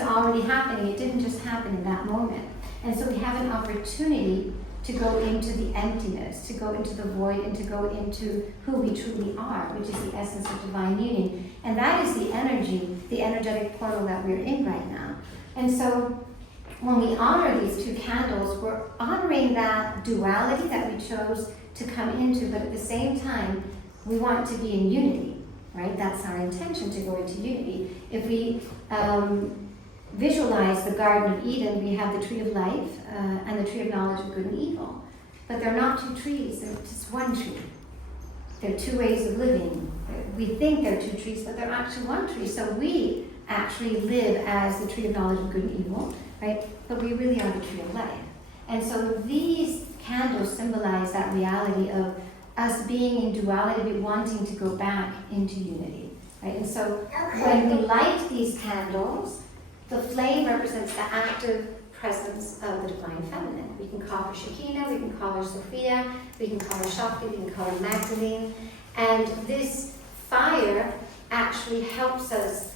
was already happening. It didn't just happen in that moment. And so we have an opportunity to go into the emptiness, to go into the void, and to go into who we truly are, which is the essence of divine union. And that is the energy, the energetic portal that we're in right now. And so when we honor these two candles, we're honoring that duality that we chose to come into, but at the same time, we want to be in unity, right? That's our intention, to go into unity. If we visualize the Garden of Eden, we have the tree of life and the tree of knowledge of good and evil. But they're not two trees, they're just one tree. They're two ways of living. We think they're two trees, but they're actually one tree. So we actually live as the tree of knowledge of good and evil, right? But we really are the tree of life. And so these candles symbolize that reality of us being in duality, wanting to go back into unity, right? And so when we light these candles, the flame represents the active presence of the divine feminine. We can call her Shekinah, we can call her Sophia, we can call her Shakti, we can call her Magdalene. And this fire actually helps us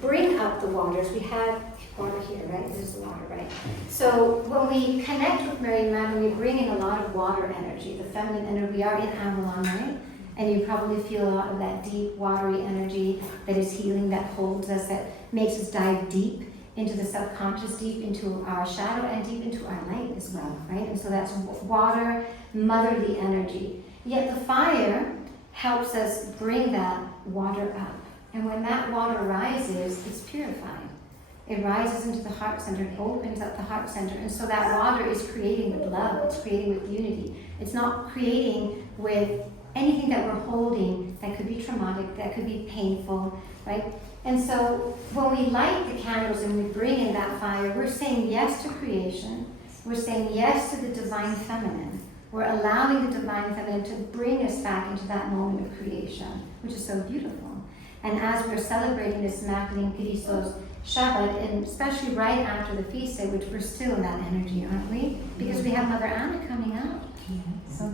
bring up the waters. We have water here, right? This is the water, right? So when we connect with Mary and Magdalene, we bring in a lot of water energy, the feminine energy. We are in Avalon, right? And you probably feel a lot of that deep, watery energy that is healing, that holds us, that makes us dive deep into the subconscious, deep into our shadow, and deep into our light as well, right? And so that's water, motherly energy. Yet the fire helps us bring that water up. And when that water rises, it's purified. It rises into the heart center, it opens up the heart center. And so that water is creating with love, it's creating with unity. It's not creating with anything that we're holding that could be traumatic, that could be painful, right? And so when we light the candles and we bring in that fire, we're saying yes to creation. We're saying yes to the divine feminine. We're allowing the divine feminine to bring us back into that moment of creation, which is so beautiful. And as we're celebrating this Magdalene Christos Shabbat, and especially right after the feast day, which we're still in that energy, aren't we? Because we have Mother Anna coming up. So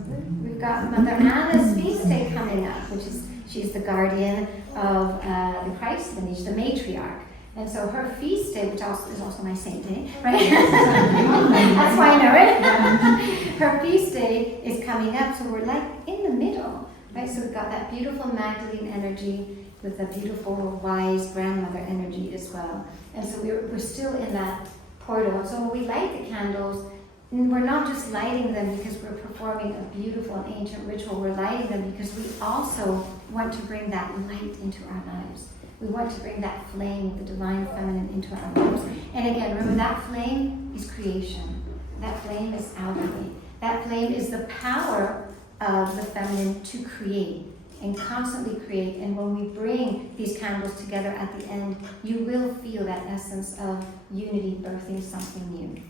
we've got Mother Anna's feast day coming up, which is, she's the guardian of the Christ lineage, the matriarch. And so her feast day, which also is also my saint day, right? That's why I know it. Her feast day is coming up, so we're like in the middle, right? So we've got that beautiful Magdalene energy with the beautiful, wise grandmother energy as well. And so we're still in that portal. So when we light the candles, we're not just lighting them because we're performing a beautiful and ancient ritual. We're lighting them because we also want to bring that light into our lives. We want to bring that flame, the divine feminine, into our lives. And again, remember, that flame is creation. That flame is alchemy. That flame is the power of the feminine to create and constantly create. And when we bring these candles together at the end, you will feel that essence of unity birthing something new.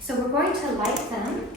So we're going to light them